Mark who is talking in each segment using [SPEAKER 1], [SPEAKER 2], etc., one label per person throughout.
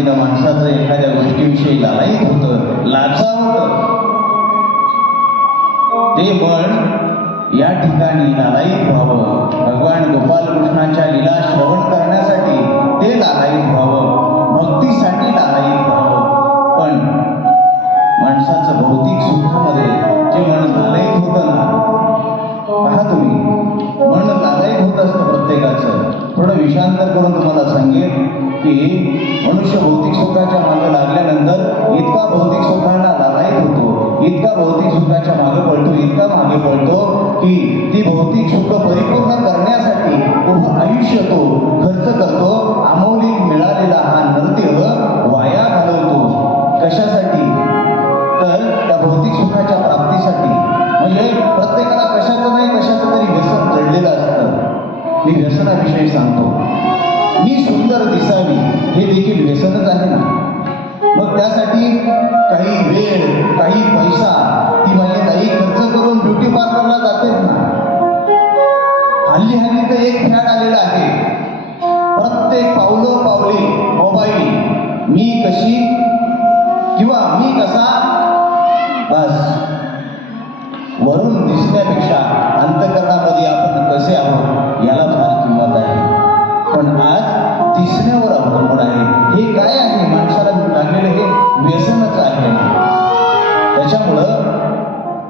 [SPEAKER 1] पद्धतीनं माणसाचं एखाद्या गोष्टीविषयी लालायित होतं लाचा होतं. ते पण या ठिकाणी लालायित व्हावं. भगवान गोपालकृष्णाच्या लीला श्रवण करण्यासाठी ते लालायित व्हावं भक्तीसाठी लालायित व्हावं. पण माणसाचं भौतिक सुखामध्ये जे मन लालायित होतं ना पहा तुम्ही मन लालायित होत असतं प्रत्येकाचं. थोडं विषांतर करून तुम्हाला सांगेन की सुखाच्या मागे पळतो इतका मागे पळतो की ती भौतिक सुख परिपूर्ण करण्यासाठी तो आयुष्य तो खर्च करतो अमौलिक मिळालेला हा नृत्य वाया घालवतो. कशासाठी? तर त्या भौतिक सुखाच्या प्राप्तीसाठी. म्हणजे प्रत्येकाला कशाचं नाही कशाचं तरी व्यसन जडलेलं असतं. मी व्यसनाविषयी सांगतो. मी सुंदर दिसावी हे देखील व्यसनच आहे ना. मग त्यासाठी काही मी कशी किंवा मी कसा? बस. वरून दिसण्यापेक्षा अंतकरणामध्ये आपण कसे आहोत याला फार किंमत आहे. पण आज दिसण्यावर अवलंबून आहे. हे काय आहे? माणसाला लागलेलं हे व्यसनच आहे. त्याच्यामुळं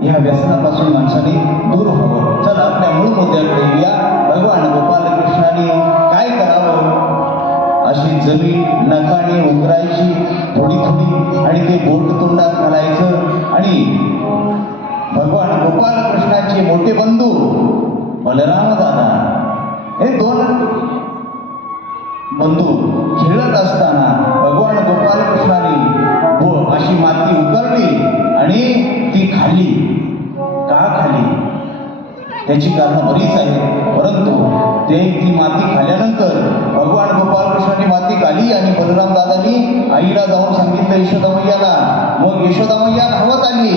[SPEAKER 1] या व्यसनापासून माणसाने दूर व्हावं. चला आपल्या मूळ मुद्द्याकडे येऊया. भगवान गोपाल कृष्णाने काय करावं? अशी जमीन नखाने उकरायची थोडी थोडी आणि ते बोट तोंडात घालायचं. आणि भगवान गोपाल कृष्णाचे मोठे बंधू बलराम दादा हे दोन बंधू खेळत असताना भगवान गोपाल कृष्णाने अशी माती उकरली आणि ती खाली खाल्ली. त्याची कारणं बरीच आहेत. परंतु ते ती माती खाल्यानंतर भगवान गोपालकृष्णाने माती खाली आणि बलराम दादानी आईला जाऊन सांगितलं यशोदामय्याला मग यशोदामय्या धावत आली.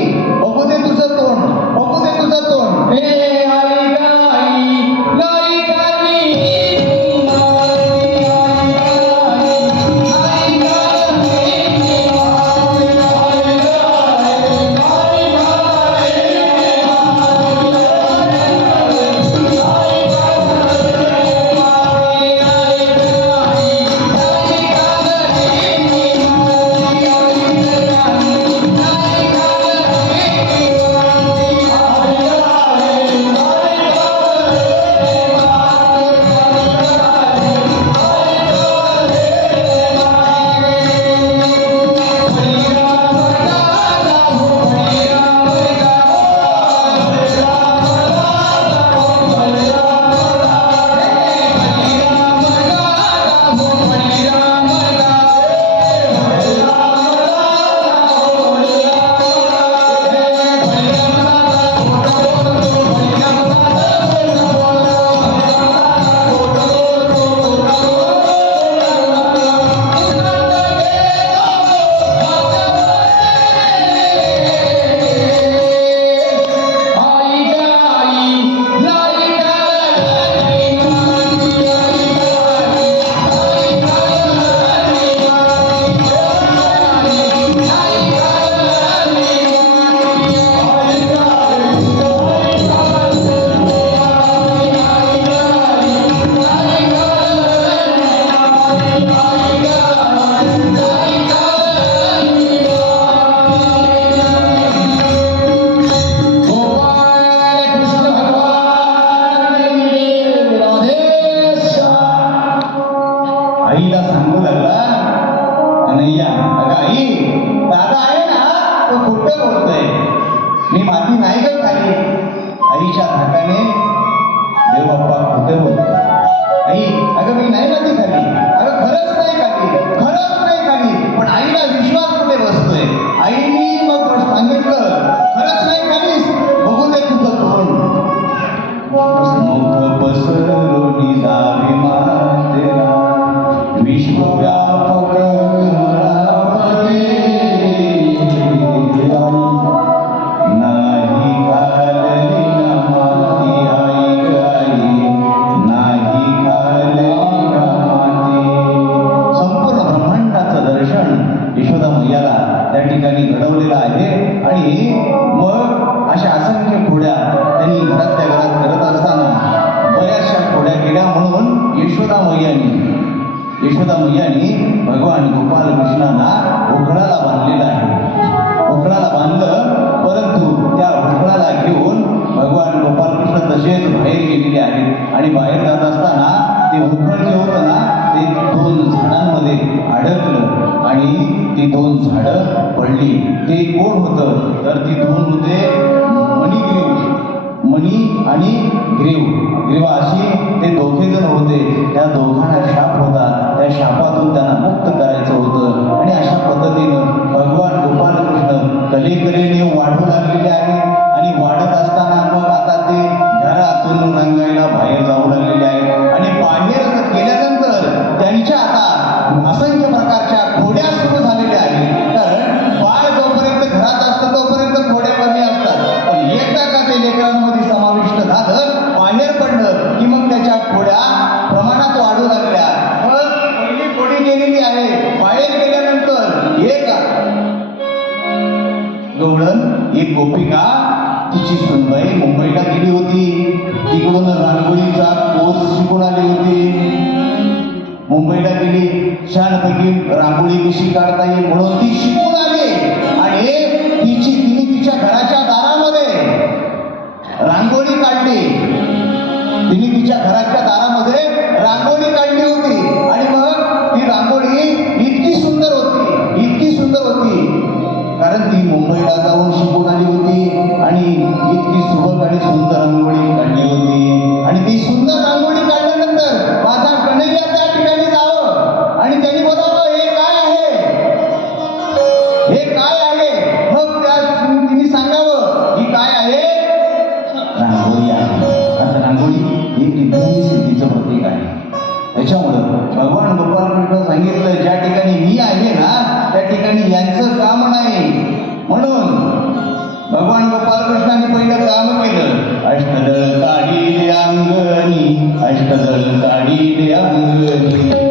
[SPEAKER 1] ठिकाणी घडवलेला आहे. आणि मग अशा असंख्य घोड्या त्यांनी घरातल्या घरात करत असताना बऱ्याचशा घोड्या केल्या म्हणून यशोदा मैयानी यशोदा मैयानी भगवान गोपाल कृष्णांना ओखळाला बांधलेला आहे. ओखळाला बांधलं परंतु त्या ओखळाला घेऊन भगवान गोपाल कृष्ण तसेच बाहेर गेलेले आहेत. आणि बाहेर जात असताना ते ओखळ जे होतं ना ते दोन झाडांमध्ये अडकलं. आणि ती दोन झाडं पडली. ते कोण होतं? तर ती दोन होते मणिग्रीव मणी आणि ग्रीव. ग्रीव अशी ते दोघे जण होते. त्या दोघांना शाप होता. त्या शापातून त्यांना मुक्त करायचं होतं. आणि अशा पद्धतीनं गवळण एक गोपिका तिची सुनबाई मुंबईला गेली होती. तिकडून रांगोळीचा कोर्स शिकून आली होती. मुंबईला गेली छानपैकी रांगोळी कशी काढता येईल म्हणून ती अष्टदल काढी अंगणी अष्टदल काढी अंगणी.